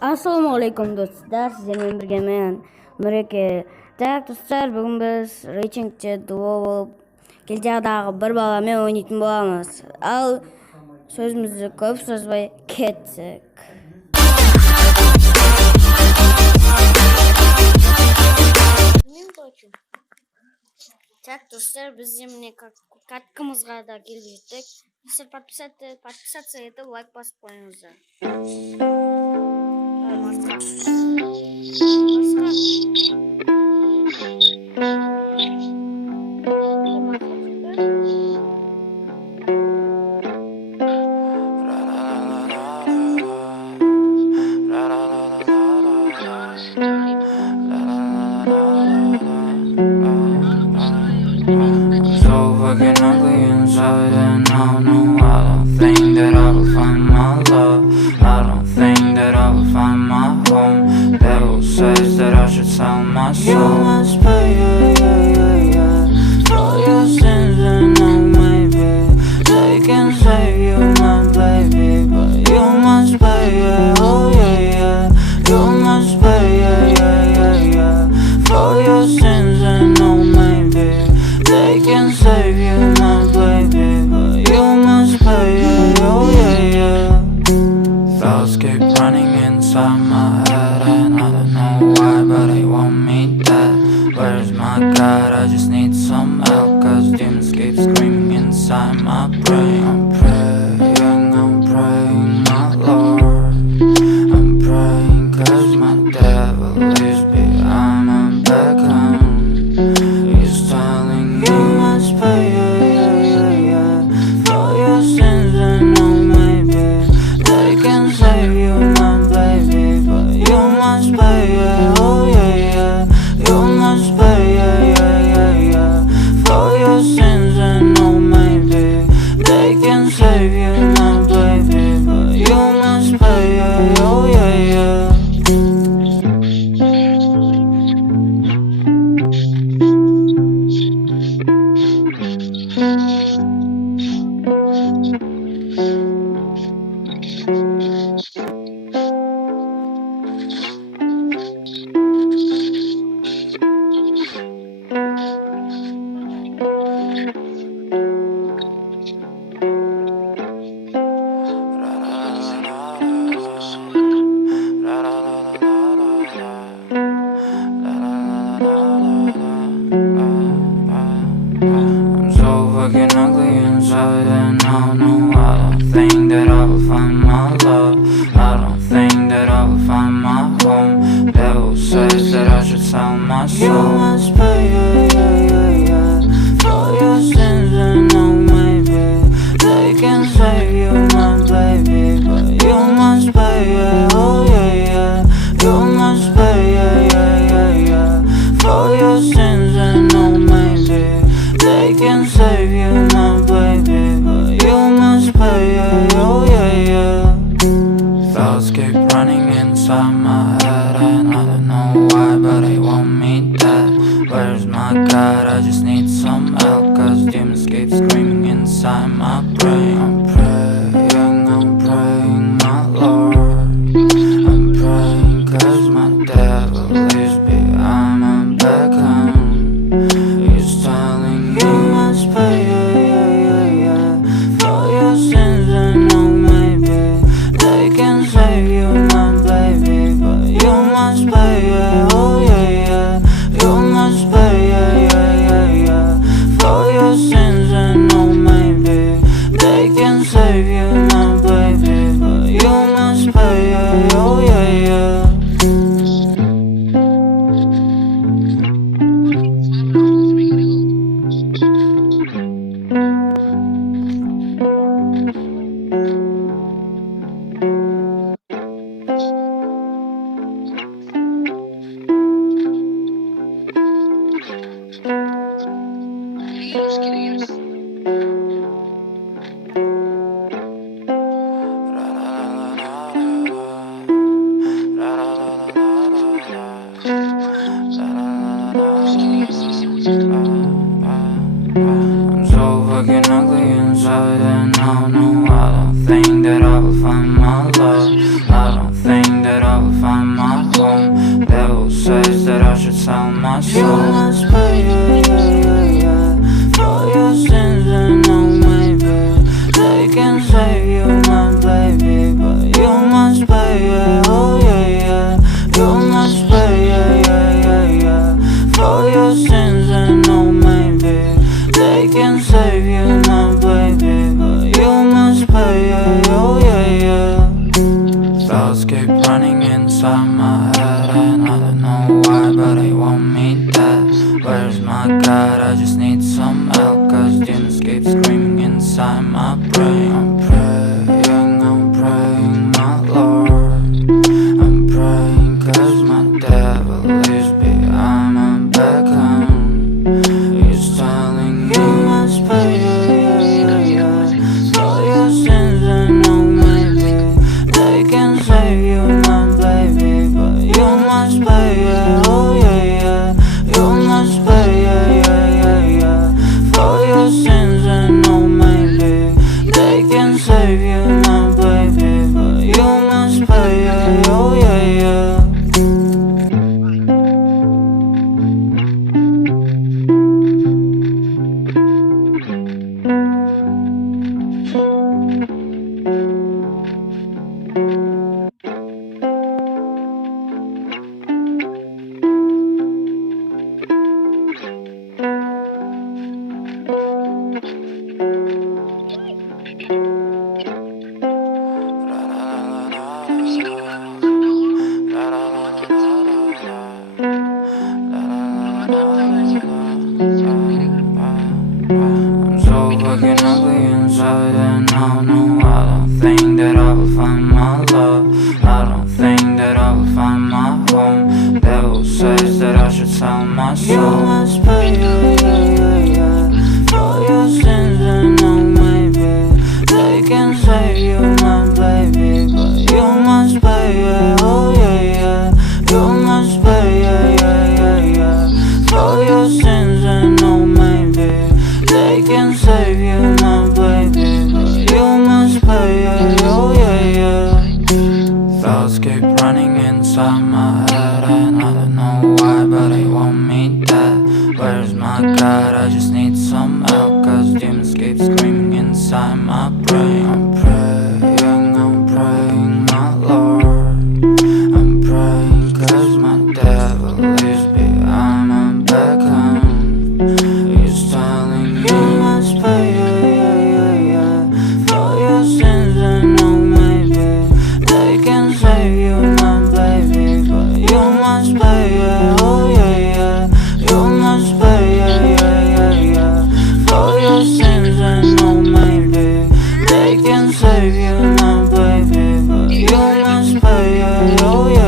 Assalomualaikum do'stlar, sizlarмен birga men Nureke. Так, do'stlar, bugun biz reytingchi duo bo'lib kelajaqdagi bir balaмен o'ynaydigan bo'lamiz. Al so'zimizni ko'p so'zmay ketdik. Так, do'stlar, biz yine katkımızga da kelib yetdik. Sizlar подписаться etib, like bosib qo'yingizlar. So fucking ugly inside, and I don't think that I will find my love. I don't think that I will find my home. Devil says that I should sell my soul. You must pay, for your sins, and oh maybe they can save you, my baby, but you must pay, oh yeah. You must pay, for your sins, and oh maybe they can save you, my baby, but you must pay, oh yeah. Thoughts keep running inside my head, and I don't know why, but they want me dead. Where's my God? I just need some help, cause demons keep screaming inside my brain. I'm praying, my Lord. I'm praying cause my devil is behind my back home. He's telling me you must pay, for your sins, and oh maybe they can save you, my baby, but you must pay, oh yeah. You must pay, for your sins, and oh maybe they can save you, my baby, but you must pay, oh yeah. I'm so fucking ugly inside, and I don't think that I will find my love. I don't think that I will find my home. Devil says that I should sell my soul. You must pay, for your sins, and oh maybe they can save you, my baby, but you must pay, oh yeah. You must pay, for your sins, and oh maybe they can save you, my baby, but you must pay, oh yeah. Thoughts keep running inside my head, and I don't know why, but they want me dead. Where's my God? I just need some help, cause demons keep screaming inside my brain. I'm praying, my Lord. I'm praying cause my devil is behind my back home. He's telling me you must pay, for your sins, and oh maybe they can save you, my baby, but you must pay, oh yeah. You must pay, for your sins, and oh maybe they can that I will find my home. Devil says that I should sell my soul. You must pay, for your sins, and no, maybe they can save you, my baby, but you must pay, oh yeah. You must pay, for your sins, and no, maybe they can save you, my baby, but you must pay, oh yeah. Thoughts keep running inside my head, and I don't know why, but they want me dead. Where's my God? I just need some help, cause demons keep screaming inside my brain. I'm praying, my Lord. I'm praying cause my devil is behind my back home. He's telling me you must pay, for your sins, and no, maybe they can save you, my baby, but you must pay, oh yeah. You must pay, for your sins, and no, maybe they can save you, my baby, but you must pay, oh yeah. I'm so fucking ugly inside, and I don't think that I will find my love. I don't think that I will find my home. Devil says that I should sell my soul. You must pay, for your sins, and no, maybe they can save you, my baby, but you must pay, oh yeah. You must pay, for your sins, and no, maybe they can save you, my baby, but you must pay, oh yeah. Thoughts keep running inside my head, and I don't know why, but they want me dead. Where's my God? I just need some help, cause demons keep screaming inside my brain. I'm praying, my Lord. I'm praying cause my devil is behind my back home. He's telling me you must pay, for your sins, and no, maybe they can save you, my baby, but you must pay, oh yeah. You must pay, for your sins, and no, maybe they can save you, my baby, but you must pay, oh yeah.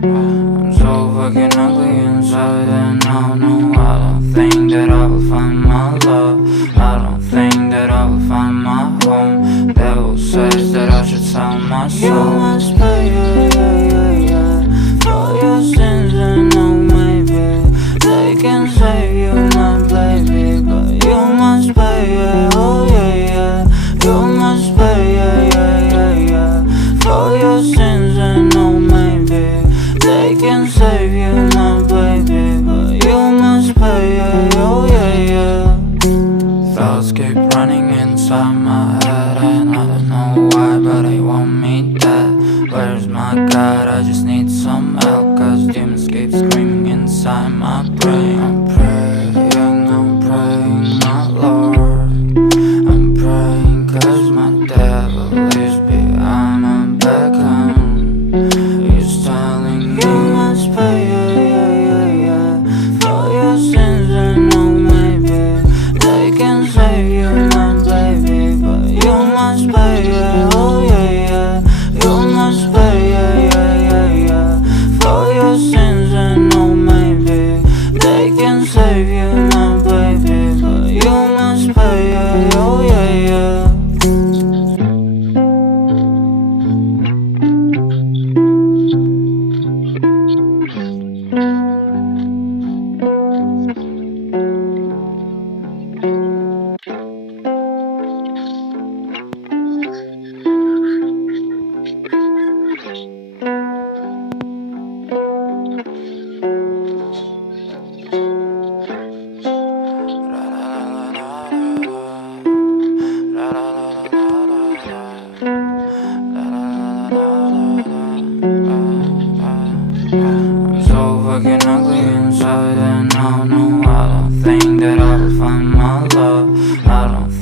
I'm so fucking ugly inside, and I don't think that I will find my love. I don't think that I will find my home. Devil says that I should sell my soul. You must pay, for your sins, and no, maybe they can save you, my baby, but you must pay, oh yeah. You must pay, for your sins, and no, maybe they can save you, my baby, but you must pay, oh yeah. Thoughts keep running inside my head, and I don't know why, but they want me dead. Where's my God? I just need some help, cause demons keep screaming inside my brain. I'm praying, my Lord. I'm praying cause my devil is behind my back home. He's telling me you must pay, for your sins, and no, maybe they can save you.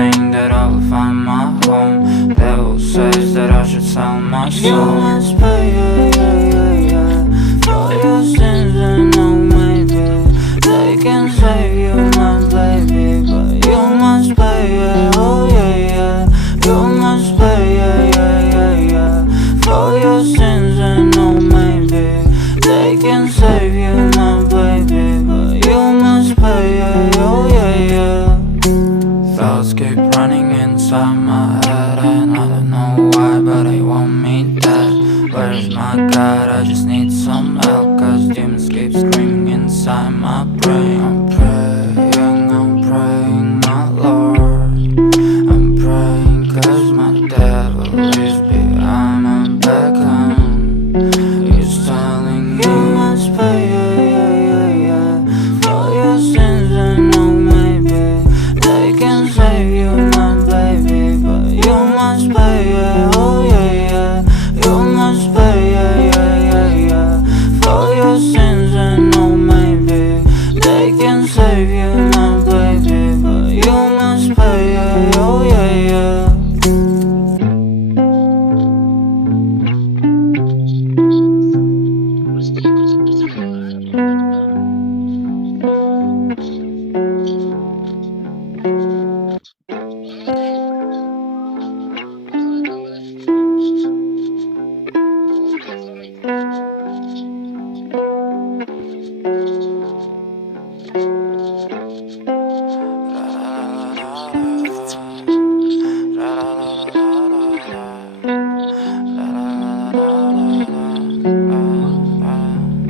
think that I will find my home. Devil says that I should sell my soul. You must pay, for your sins, and no, maybe they can save you, my baby, but you must pay, oh yeah. You must pay, for your sins, and no, maybe they can save you, my baby, but you must pay, oh yeah. Thoughts keep running inside my head, and I don't know why, but they want me dead. Where's my God? I just need some help, cause demons keep screaming inside my brain. I'm praying, my Lord. I'm praying cause my devil is behind my back home. He's telling me you must pay, for your sins, and no, maybe they can save you, my baby, but you must pay, oh yeah. You must pay, for your sins, and no, maybe they can save you, my baby, but you must pay, oh yeah.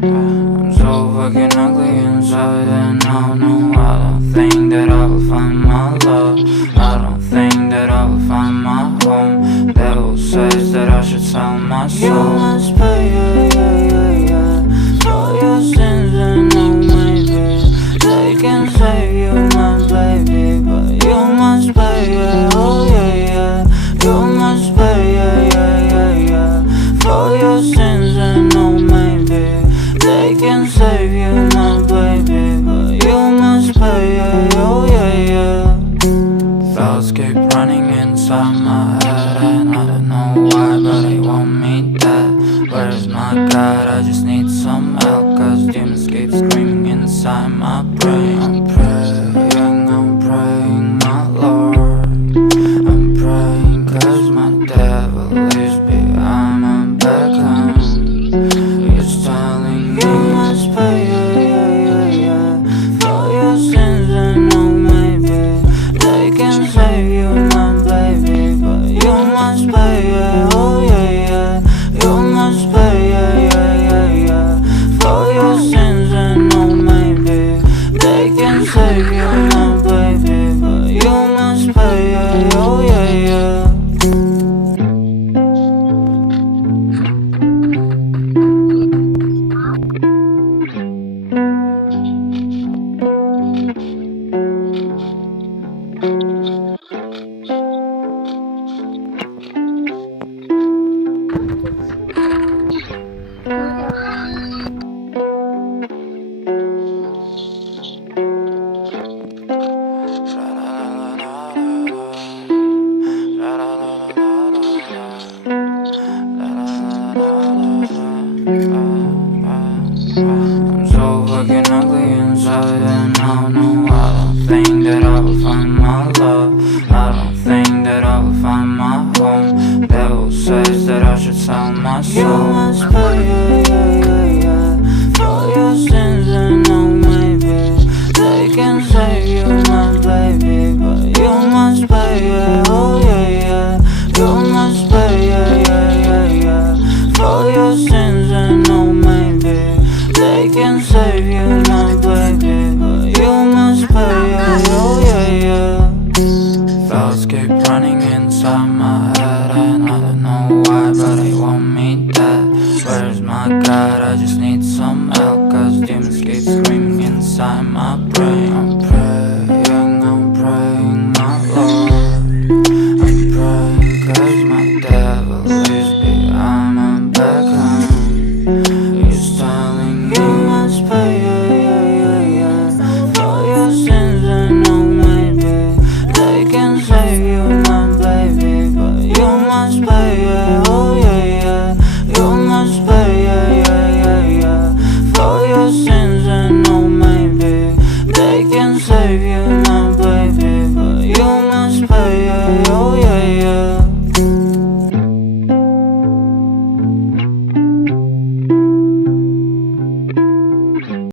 I'm so fucking ugly inside, and I don't think that I will find my love. I don't think that I will find my home. Devil says that I should sell my soul. You must pay, for your sins, and no, maybe they can save you, my baby, but you must pay, oh yeah. You must pay, for your sins, and no, maybe they can save you, my baby, but you must pay, oh yeah. Thoughts keep running inside my head, and I don't know why, but they want me dead. Where's my God? I just need some help, cause demons keep screaming inside my brain. I'm praying, my Lord. I'm praying cause my devil is behind my back home. He's telling me you must pay, for your sins, and no, maybe they can save you, my baby, but you must pay, oh yeah. You must pay, for your sins, and no, maybe they can save you, my baby, but you must pay, oh yeah. I'm so fucking ugly inside, and I don't think that I will find my love. I don't think that I will find my home. Devil says that I should sell my soul. You must pay, for your sins, and no, maybe they can save you, my baby, but you must pay, oh yeah. You must pay, for your sins, and no, maybe they can save you, my baby, but you must pay, oh yeah. Thoughts keep running inside my head, and I don't know why, but they want me dead. Where's my God? save you, my baby, but you must pay, yeah, oh yeah, yeah. You must pay, yeah, yeah, yeah, yeah. For your sins and oh maybe they can save you,